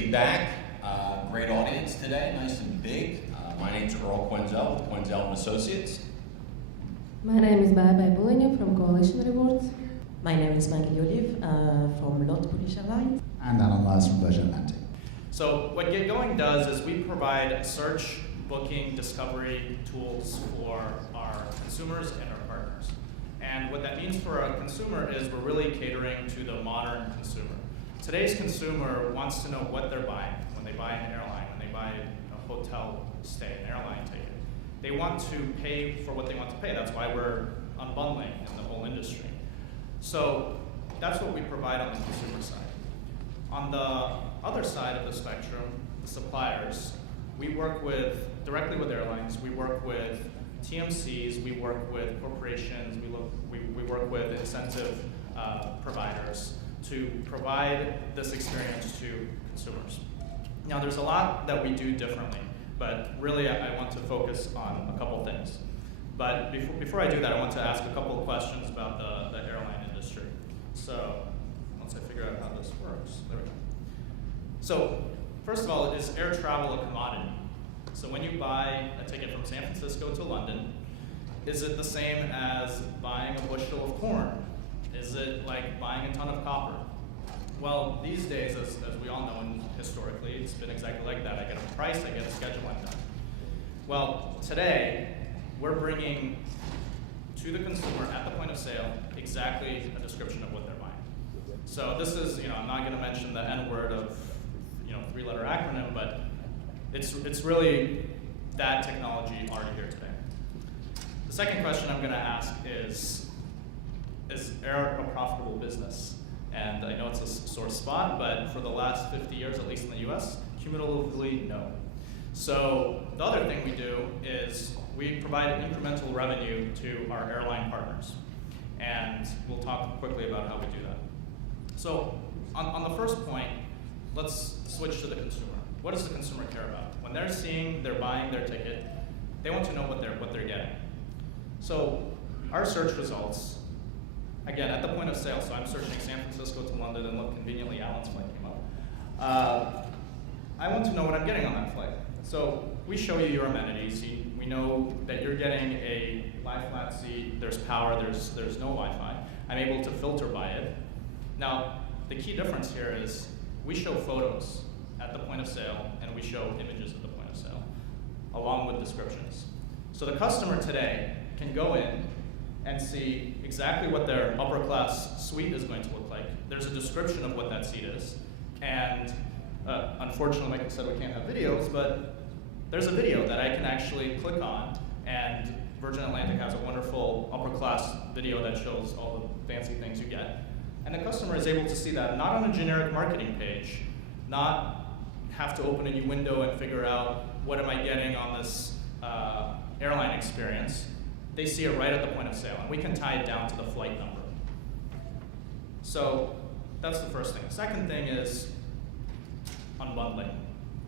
be back. Great audience today, nice and big. My name's Earl Quenzel with Quenzel & Associates. My name is Barbara Buleня from Coalition Rewards. My name is Maggie Olive from Lot Polish Airlines. And Alan Lars from Virgin Atlantic. So what GetGoing does is we provide search, booking, discovery tools for our consumers and our partners. And what that means for a consumer is we're really catering to the modern consumer. Today's consumer wants to know what they're buying when they buy an airline, when they buy a hotel stay, an airline ticket. They want to pay for what they want to pay. That's why we're unbundling in the whole industry. So that's what we provide on the consumer side. On the other side of the spectrum, the suppliers, we work directly with airlines, we work with TMCs, we work with corporations, we work with incentive providers to provide this experience to consumers. Now there's a lot that we do differently, but really I want to focus on a couple things. But before I do that, I want to ask a couple of questions about the airline industry. So once I figure out how this works, there we go. So first of all, is air travel a commodity? So when you buy a ticket from San Francisco to London, is it the same as buying a bushel of corn? Is it like buying a ton of copper? Well, these days, as we all know, and historically, it's been exactly like that. I get a price, I get a schedule, I'm done. Well, today, we're bringing to the consumer at the point of sale exactly a description of what they're buying. So this is, I'm not going to mention the N-word of, three-letter acronym, but it's really that technology already here today. The second question I'm going to ask is air a profitable business? And I know it's a sore spot, but for the last 50 years, at least in the US, cumulatively, no. So the other thing we do is we provide incremental revenue to our airline partners. And we'll talk quickly about how we do that. So on the first point, let's switch to the consumer. What does the consumer care about? When they're buying their ticket, they want to know what they're getting. So our search results, again, at the point of sale, so I'm searching San Francisco to London, and look, conveniently, Alan's flight came up. I want to know what I'm getting on that flight. So we show you your amenities. We know that you're getting a lie-flat seat, there's power, there's no Wi-Fi. I'm able to filter by it. Now, the key difference here is we show photos at the point of sale, and we show images at the point of sale, along with descriptions. So the customer today can go in and see exactly what their upper class suite is going to look like. There's a description of what that seat is. And unfortunately, like I said, we can't have videos, but there's a video that I can actually click on, and Virgin Atlantic has a wonderful upper class video that shows all the fancy things you get. And the customer is able to see that not on a generic marketing page, not have to open a new window and figure out what am I getting on this airline experience. They see it right at the point of sale, and we can tie it down to the flight number. So that's the first thing. The second thing is unbundling.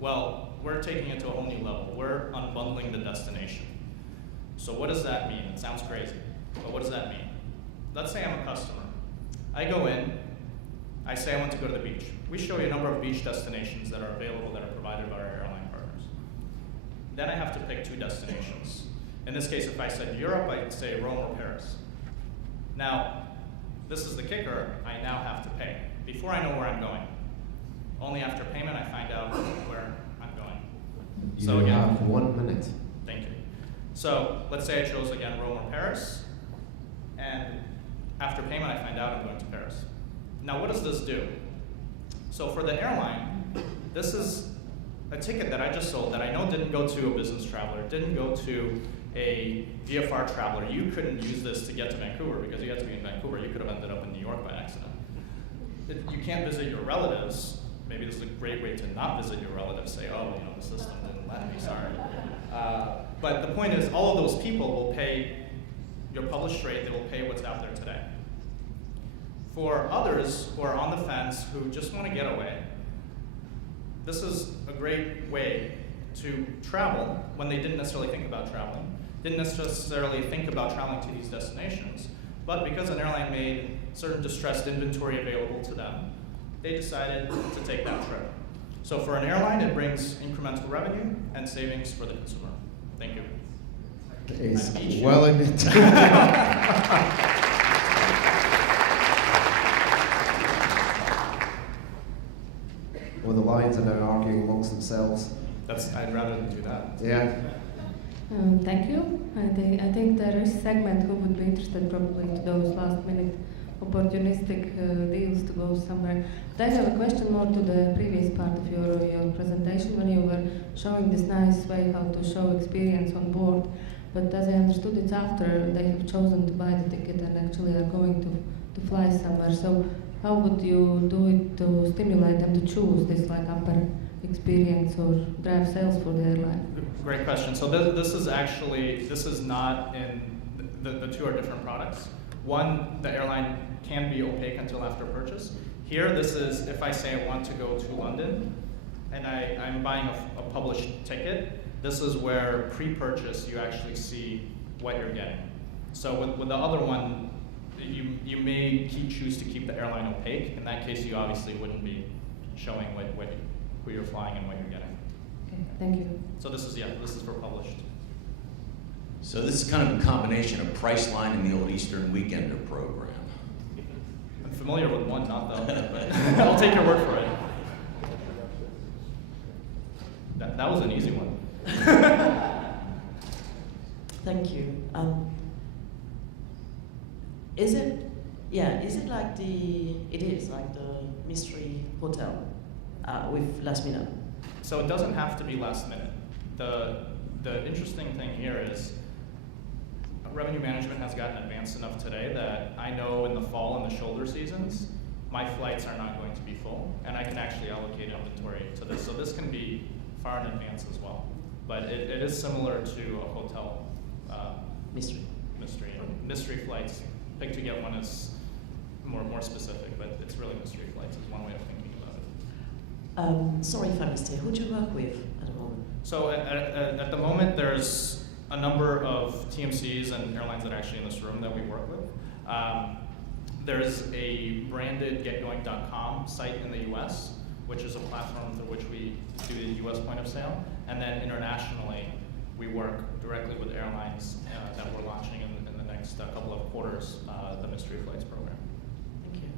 Well, we're taking it to a whole new level. We're unbundling the destination. So what does that mean? It sounds crazy, but what does that mean? Let's say I'm a customer. I go in, I say I want to go to the beach. We show you a number of beach destinations that are available that are provided by our airline partners. Then I have to pick two destinations. In this case, if I said Europe, I'd say Rome or Paris. Now, this is the kicker, I now have to pay. Before I know where I'm going. Only after payment I find out where I'm going. You have 1 minute. Thank you. So let's say I chose again Rome or Paris, and after payment I find out I'm going to Paris. Now what does this do? So for the airline, this is a ticket that I just sold that I know didn't go to a business traveler, didn't go to a VFR traveler. You couldn't use this to get to Vancouver because you had to be in Vancouver. You could have ended up in New York by accident. You can't visit your relatives. Maybe this is a great way to not visit your relatives. Say, oh, the system didn't let me, sorry. But the point is, all of those people will pay your published rate. They will pay what's out there today. For others who are on the fence, who just want to get away, this is a great way to travel when they didn't necessarily think about traveling, didn't necessarily think about traveling to these destinations, but because an airline made certain distressed inventory available to them, they decided to take that trip. So for an airline, it brings incremental revenue and savings for the consumer. Thank you. It's I beat you. well in it. Well, the lions are now arguing amongst themselves. I'd rather than do that. Yeah. Thank you. I think there is segment who would be interested probably to those last minute opportunistic deals to go somewhere. But I have a question more to the previous part of your presentation when you were showing this nice way how to show experience on board. But as I understood, it's after they have chosen to buy the ticket and actually are going to fly somewhere. So how would you do it to stimulate them to choose this like upper experience or drive sales for the airline? Great question. So this is not in, the two are different products. One, the airline can be opaque until after purchase. Here, this is if I say I want to go to London and I'm buying a published ticket, this is where pre-purchase you actually see what you're getting. So with the other one, you may choose to keep the airline opaque. In that case, you obviously wouldn't be showing who you're flying and what you're getting. Okay, thank you. So this is for published. So this is kind of a combination of Priceline and the old Eastern Weekender program. I'm familiar with one, not the other, but I'll take your word for it. That was an easy one. Thank you. Is it like the mystery hotel with last minute? So it doesn't have to be last minute. The interesting thing here is revenue management has gotten advanced enough today that I know in the fall and the shoulder seasons, my flights are not going to be full, and I can actually allocate inventory to this. So this can be far in advance as well. But it is similar to a hotel mystery. Mystery flights. Pick to get one is more specific, but it's really mystery flights is one way of thinking about it. Sorry if I missed it. Who do you work with at the moment? So at the moment, there's a number of TMCs and airlines that are actually in this room that we work with. There's a branded GetGoing.com site in the US, which is a platform through which we do the US point of sale. And then internationally, we work directly with airlines that we're launching in the next couple of quarters, the Mystery Flights program. Thank you.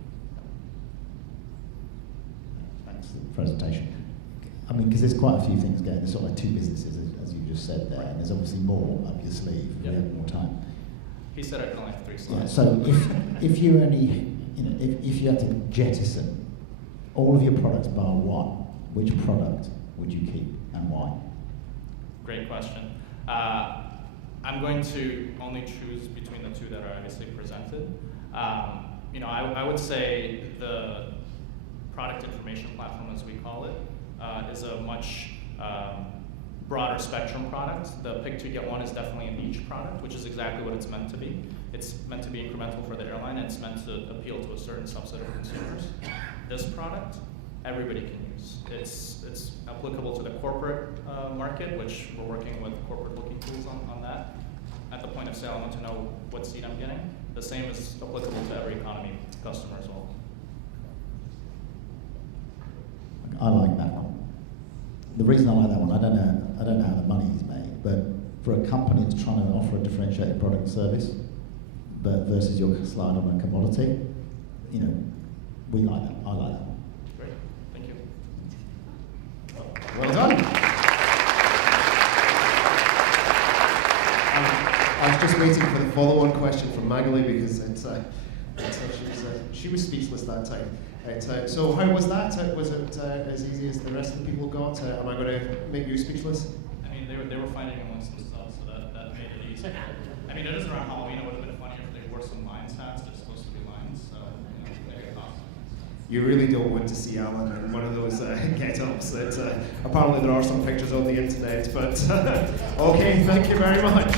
Thanks for the presentation. I mean, because there's quite a few things going. There's sort of like two businesses, as you just said there, and there's obviously more up your sleeve. Yep. We have more time. He said I can only have 3 Yeah, slides. so if you only, if you had to jettison all of your products bar one, which product would you keep and why? Great question. I'm going to only choose between the two that are obviously presented. I would say the product information platform, as we call it, is a much broader spectrum product. The pick two get one is definitely a niche product, which is exactly what it's meant to be. It's meant to be incremental for the airline, and it's meant to appeal to a certain subset of consumers. This product, everybody can use. It's applicable to the corporate market, which we're working with corporate booking tools on that. At the point of sale, I want to know what seat I'm getting. The same is applicable to every economy customer as well. I like that one. The reason I like that one, I don't know how the money is made, but for a company that's trying to offer a differentiated product and service, but versus your slide on a commodity, we like that. I like that one. Great, thank you. Well done. I was just waiting for the follow-on question from Magali because she was speechless that time. So how was that? Was it as easy as the rest of the people got? Am I going to make you speechless? I mean, they were fighting amongst themselves, so that made it easy. I mean, it is around Halloween. It would have been funnier if they wore some lions hats. They're supposed to be lions, so they get off. You really don't want to see Alan in one of those get-ups. Apparently there are some pictures on the internet, but okay, thank you very much.